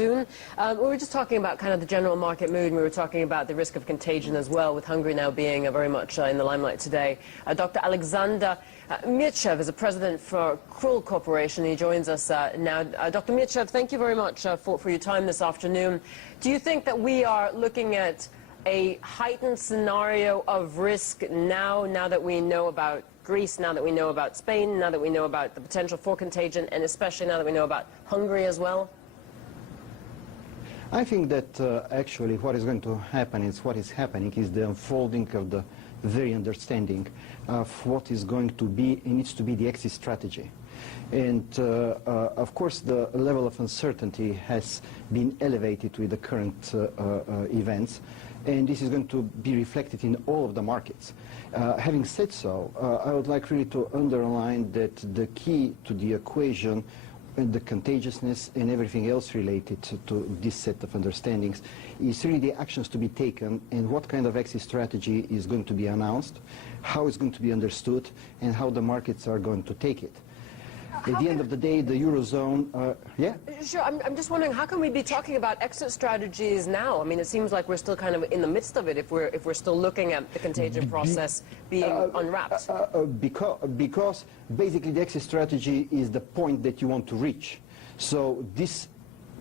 soon. We were just talking about kind of the general market mood, and we were talking about the risk of contagion as well, with Hungary now being very much in the limelight today. Dr. Alexander Mirchev is the president for Krull Corporation. He joins us now. Dr. Mirchev, thank you very much for your time this afternoon. Do you think that we are looking at a heightened scenario of risk now that we know about Greece, now that we know about Spain, now that we know about the potential for contagion, and especially now that we know about Hungary as well? I think that actually what is going to happen is what is happening is the unfolding of the very understanding of what is going to be, and needs to be the exit strategy. And of course the level of uncertainty has been elevated with the current events, and this is going to be reflected in all of the markets. Having said so, I would like really to underline that the key to the equation and the contagiousness and everything else related to this set of understandings is really the actions to be taken, and what kind of exit strategy is going to be announced, how it's going to be understood, and how the markets are going to take it. At the end of the day, the Eurozone, yeah? Sure, I'm just wondering, how can we be talking about exit strategies now? I mean, it seems like we're still kind of in the midst of it if we're still looking at the contagion process being unwrapped. Because basically the exit strategy is the point that you want to reach. So this,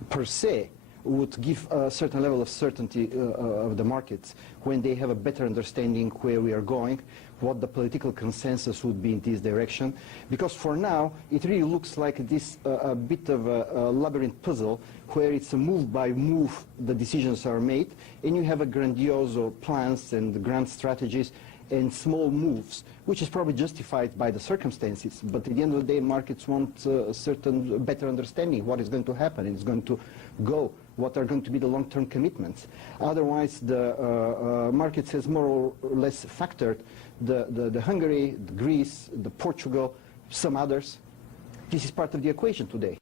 per se, would give a certain level of certainty of the markets when they have a better understanding where we are going, what the political consensus would be in this direction. Because for now, it really looks like this a bit of a labyrinth puzzle where it's a move by move the decisions are made, and you have a grandiose plans and grand strategies and small moves, which is probably justified by the circumstances. But at the end of the day, markets want a certain better understanding what is going to happen, and it's going to go, what are going to be the long-term commitments. Otherwise, the markets has more or less factored the Hungary, the Greece, the Portugal, some others. This is part of the equation today.